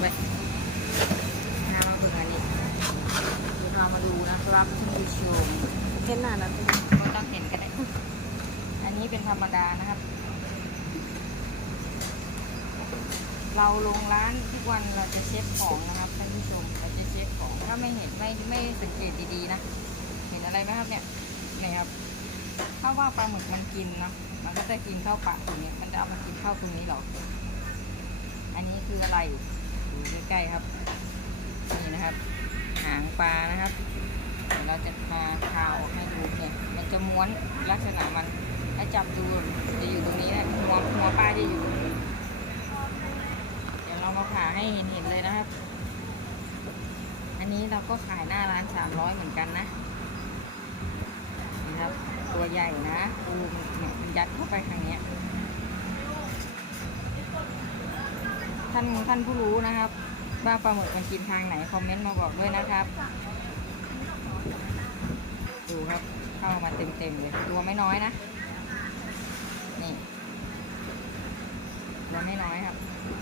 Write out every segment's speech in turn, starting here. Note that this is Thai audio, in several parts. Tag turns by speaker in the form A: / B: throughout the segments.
A: เลยนะมาเบิ่งอันนี้เดี๋ยวเรามาดูนะครับท่านผู้ชม
B: เห็นหน้านั้น
A: ไม่ต้องเห็นกันเลยอันนี้เป็นธรรมดานะครับ เราลงร้านทุกวันเราจะเช็คของนะครับท่านผู้ชมเราจะเช็คของถ้าไม่เห็นไม่ไม่สังเกตดีๆนะเห็นอะไรไหมครับเนี่ยนี่ครับถ้าว่าปลาหมึกมันกินเนาะมันก็จะกินเข้าปากตรงนี้มันจะเอามากินเข้าตรงนี้หรออันนี้คืออะไรดู ใกล้ๆครับ นี่นะครับ หางปลานะครับเดี๋ยวเราจะมาคาวให้ดูเนี่ย มันจะม้วนลักษณะมันถ้าจับดูจะอยู่ตรงนี้นะหัวหัวปลาจะอยู่ เดี๋ยวเรามาผ่าให้เห็นๆเลยนะครับ อันนี้เราก็ขายหน้าร้านสามร้อยเหมือนกันนะนะครับ ตัวใหญ่นะปูเนี่ยมันยัดเข้าไปทางเนี้ย ท่านท่านผู้รู้นะครับว่าปลาหมึกมันกินทางไหนคอมเมนต์มาบอกด้วยนะครับ ดูครับเข้ามาเต็มๆเลยตัวไม่น้อยนะนี่ตัวไม่น้อยครับ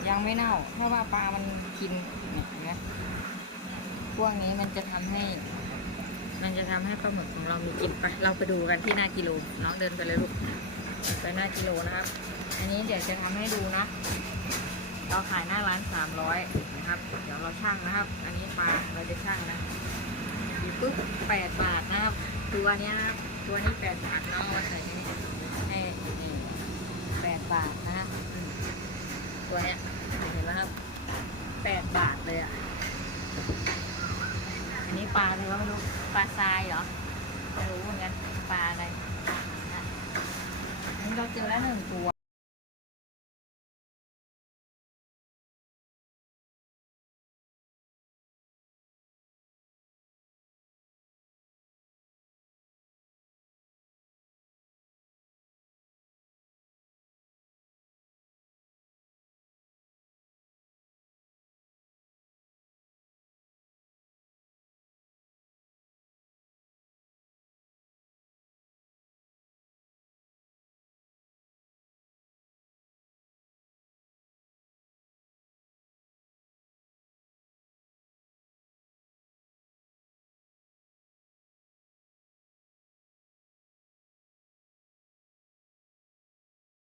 A: ยังไม่เน่า เพราะว่าปลามันกินเนี่ยเห็นไหมพวกนี้มันจะทำให้ มันจะทำให้ปลาหมึกของเรามีกินไปเราไปดูกันที่หน้ากิโลน้องเดินไปเลยลูกไปหน้ากิโลนะครับ อันนี้เดี๋ยวจะทำให้ดูนะ เราขายหน้าร้านสามร้อยนะครับ เดี๋ยวเราช่างนะครับ อันนี้ปลาเราจะช่างนะดีปุ๊บแปดบาทนะครับ ตัวนี้นะครับตัวนี้แปดบาทเนาะเอามาใส่นี่ให้นี่แปดบาทนะฮะตัวเนี้ยเห็นไหมครับแปดบาทเลยอะอันนี้ปลาอะไรวะไม่รู้ปลาทรายเหรอไม่รู้เหมือนกันปลาอะไรนะอันนี้เราเจอแล้วหนึ่งตัว